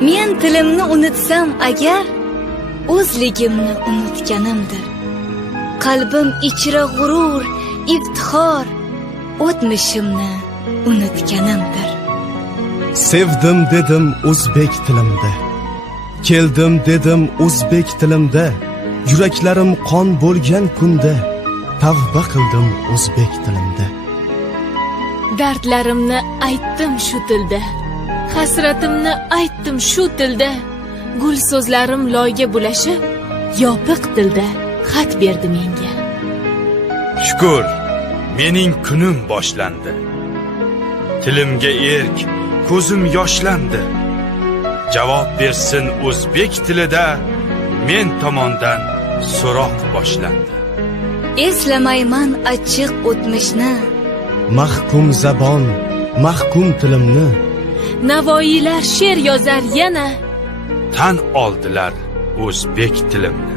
men tilimni unutsam agar o'zligimni unutganimdir qalbim ichra g'urur iftixor o'tmishimni unutganimdir Sevdim dedim o'zbek tilimda. Keldim dedim o'zbek tilimda. Yuraklarim qon bo'lgan kunda tavba qildim o'zbek tilimda. Dardlarimni aytdim shu tilda. Hasratimni aytdim shu tilda. Gul so'zlarim loyga bulashib, yopiq tilda xat berdi menga. Shukur, mening kunim boshlandi. Tilimga erk, ko'zim yoshlandi. Javob bersin o'zbek tilida men tomondan so'roq boshlandi. eslamayman achchiq o'tmishni Mahkum zabon, mahkum tilimni Navoiylar she'r yozar yana. Tan oldilar o'zbek tilimni.